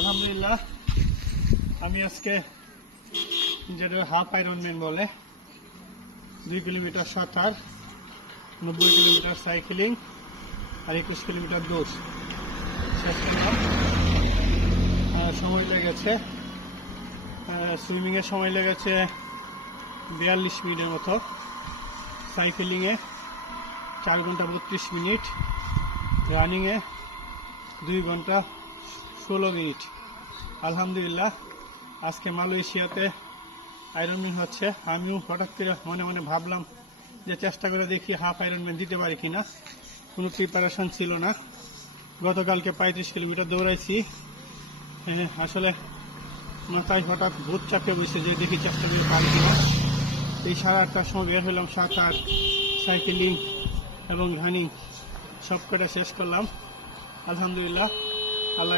আলহামদুলিল্লাহ আমি আজকে যেটা হাফ আয়রনম্যান বলে 2 কিলোমিটার সাঁতার, 90 কিলোমিটার সাইকেলিং আর 21 কিলোমিটার দৌড় শেষ করলাম। সময় লেগেছে সুইমিংয়ের সময় লেগেছে 42 মিনিটের মতো, সাইকেলিংয়ে 4 ঘন্টা 32 মিনিট, রানিংয়ে 2 ঘন্টা 16 মিনিট। আলহামদুলিল্লাহ আজকে মালয়েশিয়াতে আয়রনম্যান হচ্ছে। আমিও হঠাৎ করে মনে মনে ভাবলাম যে চেষ্টা করে দেখি হাফ আয়রনম্যান দিতে পারি কিনা। কোনো প্রিপারেশন ছিল না। গতকালকে 35 কিলোমিটার দৌড়াইছি। আসলে মাথায় হঠাৎ ভূত চাপে বসে যে দেখি চেষ্টা করে পারি কিনা। এই 8:30টার সময় বের হলাম, সাঁতার, সাইকেলিং এবং রানিং সব কটা শেষ করলাম। আলহামদুলিল্লাহ আল্লাহ